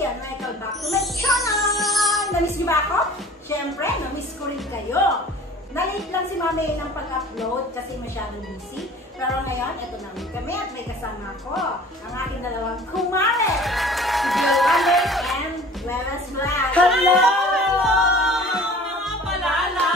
and welcome back to my channel! Namiss niyo ba ako? Siyempre, namiss ko rin kayo. Nalate lang si Mami ng pag-upload kasi masyadong busy. Pero ngayon, eto na ulit kami at may kasama ko ang aking dalawang kumare! Si Joanne and Welas Vlog! Hello! Mga palala!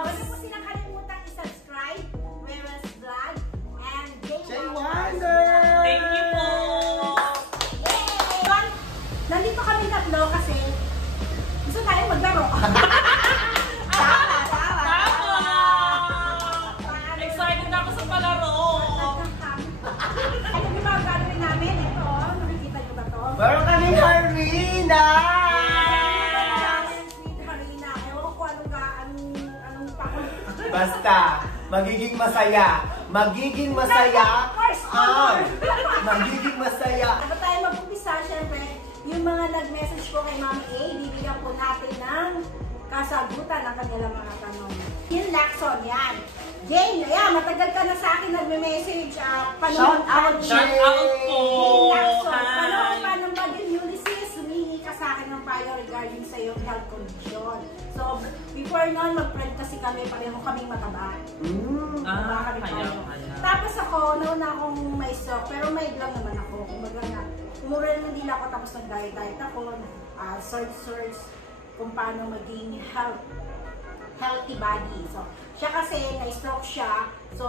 Huwag po silang kalimutang i-subscribe, Welas Vlog and Jay Wonder! Thank you po! Yay! Nandito kami tatlo kasi gusto tayo maglaro. Meron kaming Harina! Harina, ewan ko anong Basta, magiging masaya. Magiging masaya ang magiging masaya. Bago tayo mag-umpisa, syempre, yung mga nag-message ko kay Mami A, bibigyan po natin ng kasagutan ng kanilang mga tanong. Phil Lacson, yan. Jane, ayan, matagal ka na sa akin nagme-message. Shout out, Jane! Shout out po! Phil Lacson, panahon pa ng Bagyo Ulysses, humingi ka sa akin ng payo regarding sa iyong health condition. So, before nun, mag-friend kasi kami, pareho kaming mataba. Mataba kami tayo. Tapos ako, nauna akong may stroke, pero may lang naman ako. Kumbaga na, umura naman din ako, tapos nag-diet ako, search kung paano maging healthy body. So, siya kasi, na-stroke siya, so,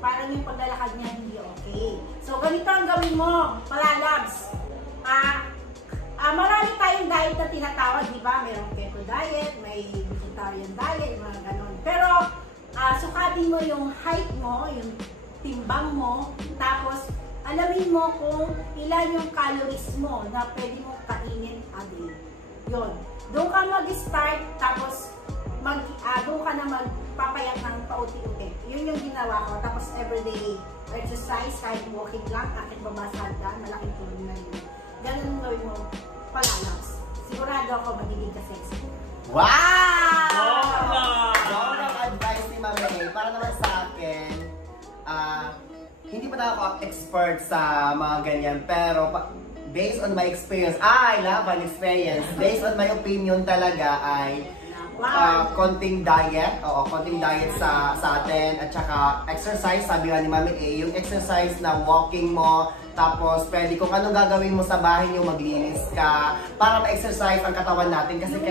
parang yung paglalakad niya hindi okay. So, ganito ang gawin mo, palalabs. Marami tayong diet na tinatawag, di ba? Mayroong keto diet, may vegetarian diet, mga ganon. Pero, sukatin mo yung height mo, yung timbang mo, tapos, alamin mo kung ilan yung calories mo na pwede mong kainin a day. Yun. Doon ka mag-start, tapos, doon ka na magpapayat ng pauti-uti. Yun yung ginawa ko. Tapos, everyday exercise, kahit walking lang, akit babasad ka, malaking tulong na yun. Ganun yung gawin mo, palalabs. Sigurado ako magiging ka-sexy. Wow! Wow ng advice ni Mami A. Para naman sa akin, hindi pa na ako expert sa mga ganyan, pero based on my experience, I love an experience. Based on my opinion talaga ay konting diet, konting diet sa atin, at saka exercise, sabi nga ni Mami A, yung exercise na walking mo, tapos pwede kung anong gagawin mo sa bahay nyo, maglinis ka, para ma-exercise ang katawan natin, kasi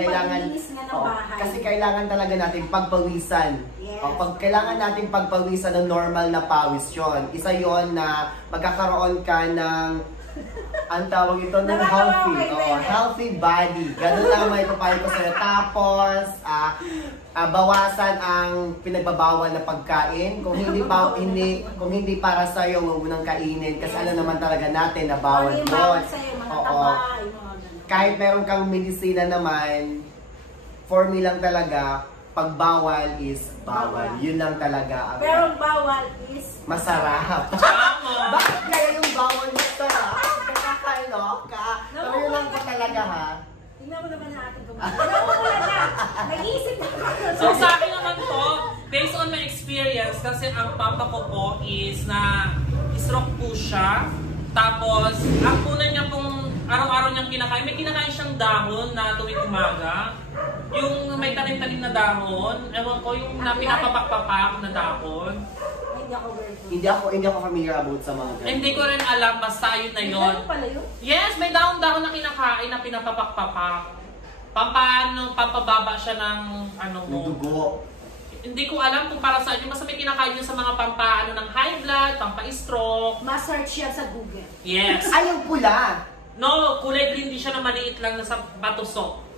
kailangan talaga natin pagpawisan. Yes. Kailangan natin pagpawisan ng normal na pawis yun. Isa yon na magkakaroon ka ng ang tawag ito ng healthy body. Ganun lang may papayo ko sa'yo. Tapos, bawasan ang pinagbabawal na pagkain. Kung hindi para sa'yo, huwag mo nang kainin. Kasi alam naman talaga natin na bawal yun. Kahit meron kang medisina naman, for me lang talaga, pag bawal is bawal. Yun lang talaga. Pero bawal is masarap. Bakit kaya yung bawal masarap? Pero yun lang po talaga, ha? Tingnan mo naman natin kung wala na. Nag-iisip na ako. So sa akin naman po, based on my experience, kasi ang papa ko po is na stroke po siya. Tapos, ang una niya pong araw-araw niyang kinakain, may kinakain siyang dahon na tuwing umaga. Yung may tanim-tanim na dahon, ewan ko, yung na pinapapak-papak na dahon. Hindi ako familiar about sa mga ganyan. Hindi ko rin alam, basta yun na yun. Yes, may dahon-dahon na kinakain na pinapapak-papak. Pampababa siya ng ano mo. Dugo. Hindi ko alam kung para saan yun. Basta may kinakain yun sa mga pampaano ng high blood, pampa-stroke. Ma-search yan sa Google. Yes. Ay, yung pula! No, kulay green din siya na maliit lang na sa batusok.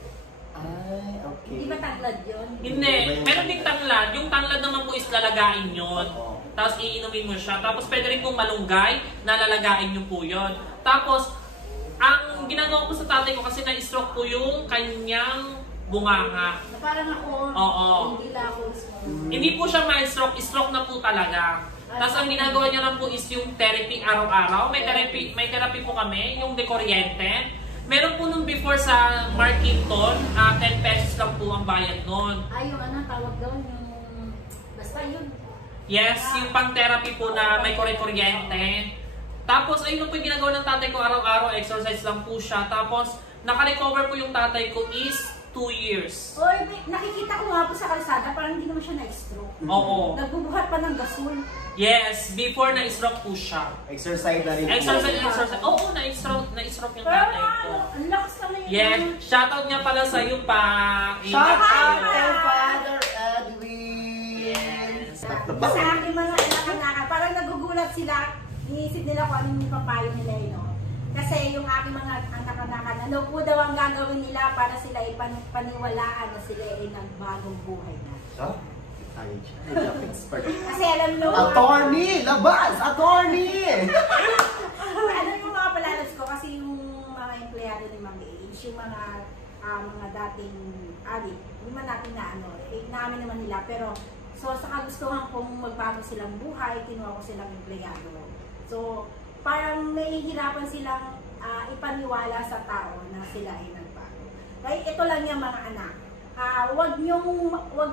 Ay, okay. Hindi ba tanglad yun? Hindi. Meron din tanglad. Yung tanglad naman po is lalagain yun. Tapos iinumin mo siya. Tapos pwede rin pong malunggay na lalagain nyo po yun. Tapos, ang ginagawa ko sa tatay ko kasi na-stroke po yung kanyang bunganga. Na parang ako, hindi lang ako. Hindi po siya ma-stroke. Stroke na po talaga. Tapos ang ginagawa niya lang po is yung therapy araw-araw. May therapy po kami, yung de kuryente. Meron po nung before sa Markinton, 10 pesos lang po ang bayad nun. Ay, yung tawag doon, yung basta yun. Yes, yung pang-therapy po na may kuryente. Tapos, ayun po yung ginagawa ng tatay ko araw-araw, exercise lang po siya. Tapos, naka-recover po yung tatay ko is 2 years. Oy, nakikita ko nga po sa kalsada, parang hindi naman siya na-stroke. Oo. Nagbubuhat pa ng gasol. Yes, before na-stroke po siya. Exercise na rin. Exercise. Oo, na-stroke yung Pero tatay ko. ang lakas naman yun. Yes, shoutout nga pala sa iyo pa. Shout out Ingat. kay Father Edwin! Yes. Sa aking mga anak-anak, parang nagugulat sila, iniisip nila kung anong papayo nila yun. No? Kasi yung aking mga anak-anak, ano po daw ang gagawin nila para sila ipaniwalaan na sila ay nagbagong buhay na. Oh, tayo dyan. Expert. Kasi alam nyo, Attorney! Labas! Attorney! ano yung mga palalas ko, kasi yung mga empleyado ni Ma'am Age, yung mga dating adik, hindi man natin na namin naman nila, pero so sa kagustuhan kong magbago silang buhay, kinuha ko silang empleyado. So, parang nahihirapan silang ipaniwala sa tao na sila ay nagbago. Kaya ito lang yung mga anak. Wag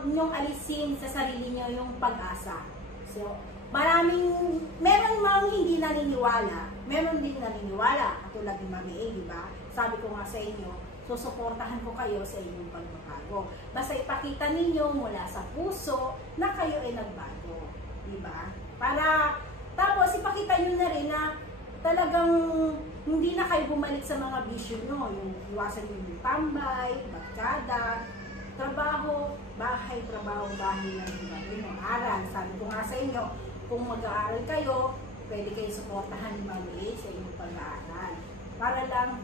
nyong alisin sa sarili nyo yung pag-asa. So, meron mga hindi naniniwala, meron din naniniwala, katulad ni Mami A, di ba? Sabi ko nga sa inyo, susuportahan ko kayo sa inyong pagbabago. Basta ipakita ninyo mula sa puso na kayo ay nagbago. Di ba? Tapos ipakita nyo na rin na talagang hindi na kayo bumalik sa mga bisyo nyo. Yung iwasan nyo yung tambay, barkada, trabaho, bahay lang yung gagawin mo. Aral, sabi ko nga sa inyo, kung mag-aaral kayo, pwede kayo suportahan ni Mami A sa inyong pag-aaral. Para lang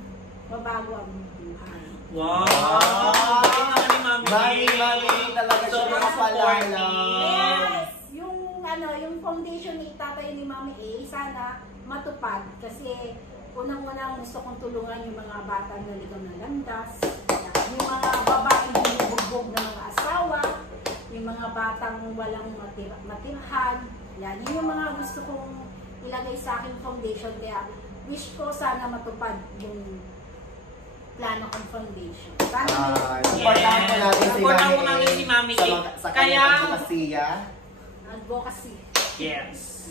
mabago ang buhay. Wow! Galing naman ni Mami. Mami, talaga siya Sobrang nakapalala. Yes! Yung foundation ni tatay ni Mami A, sana matupad. Kasi unang-unang gusto kong tulungan yung mga batang naligaw na landas, yung mga babaeng binubugbog ng mga asawa, yung mga batang walang matirhan. Yan, yun yung mga gusto kong ilagay sa aking foundation. Kaya wish ko sana matupad yung plano kong foundation. Supportahan po natin si Supportahan po Mami natin si Mami A. sa Kaya, kanyang advokasya. Advocacy. yes.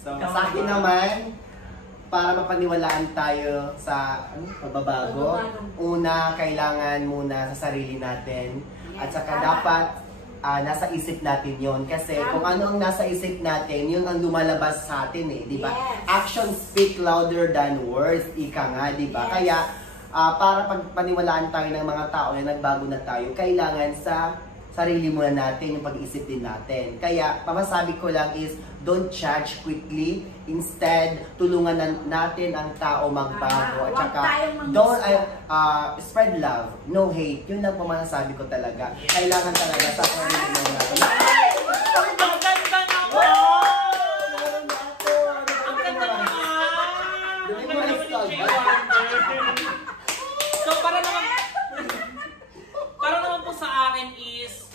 So, sa akin naman, para mapaniwalaan tayo sa pagbabago, una, kailangan muna sa sarili natin. At saka dapat nasa isip natin yon. Kasi kung ano ang nasa isip natin, yun ang lumalabas sa atin eh, di ba? Yes. Actions speak louder than words, ika nga, di ba? Yes. Kaya, para pagpaniwalaan tayo ng mga tao na nagbago na tayo, kailangan sa sarili muna natin, yung pag-iisip din natin. Kaya, pamasabi ko lang is, don't judge quickly. Instead, tulungan natin ang tao magbago. At saka, don't spread love, no hate. Yun lang po masasabi ko talaga. Kailangan talaga sa sarili muna natin. Ang ganda naman! Ang ganda naman! Ang ganda naman ni Jay Wonder. So, para naman po sa akin is,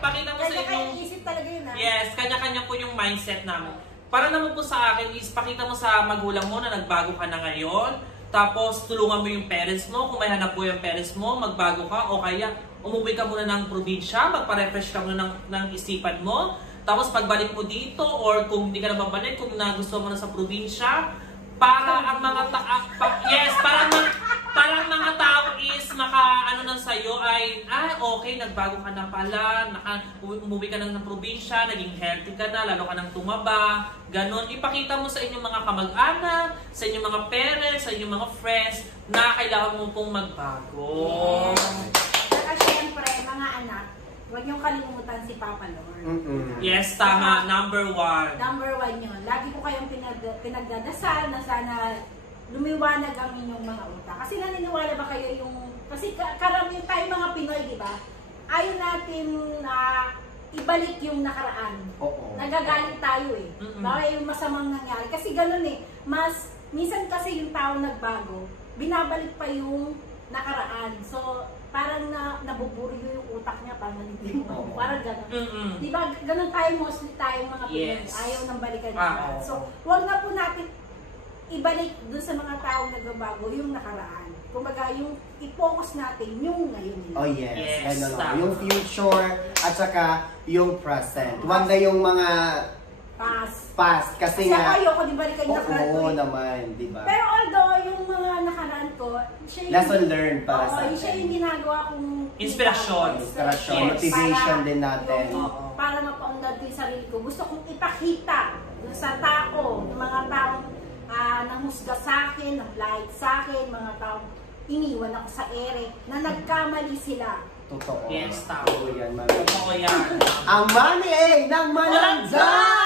pakita mo sa inyong... isip talaga yun, ha? Yes, kanya-kanya po yung mindset namin. Para naman po sa akin is, pakita mo sa magulang mo na nagbago ka na ngayon. Tapos, tulungan mo yung parents mo. Kung may hanap po yung parents mo, magbago ka. O kaya, umuwi ka muna ng probinsya, magpa-refresh ka muna ng isipan mo. Tapos, pagbalik mo dito, or kung hindi ka na babalik, kung nagustuhan mo na sa probinsya, para ang mga parang mga tao is ano na sa'yo ay, okay, nagbago ka na pala, umuwi ka na ng probinsya, naging healthy ka na, lalo ka nang tumaba, ganon. Ipakita mo sa inyong mga kamag-anak, sa inyong mga parents, sa inyong mga friends, na kailangan mo pong magbago. Saka syempre, mga anak, huwag niyong kalimutan si Papa Lord. Yes, tama. Number 1. Number 1 yun. Lagi ko kayong pinagdadasal na sana lumiwanag ang inyong mga utak. Kasi naniniwala ba kayo kasi karamihan tayo mga Pinoy, di ba? Ayaw natin ibalik yung nakaraan. Oo. Nagagalit tayo eh. Baka yung masamang nangyari. Kasi ganun eh. Minsan kasi yung tao nagbago, binabalik pa yung nakaraan. So, parang nabuburyo yung utak niya, parang hindi mo. Parang gano'n. Di ba, gano'n tayo mostly tayong mga Pinoy. Yes. Ayaw nang balikan natin. So, huwag na po natin ibalik dun sa mga taong nagbabago yung nakaraan. Kumbaga, yung i-focus natin yung ngayon nila. Oh yes. Yes, Ano, tama. yung future at saka yung present. Huwag na yung mga Pass. Pass. Kasi Kasi nga, ayoko, di ba rin kayo oo naman, di ba? Pero although, yung mga nakaraan ko, siya yung... Lesson learned para sa atin. Siya yung ginagawa kong... Inspirasyon. Inspirasyon, Yes. motivation din natin. Para mapaunlad din sarili ko. Gusto kong ipakita sa tao, yung mga taong nanghusga sa akin, naglahit sa akin, mga taong iniwan ako sa ere, na nagkamali sila. Totoo. Yes, tao. Totoo yan, mami. Totoo yan. Ang money ng Walang Malanza!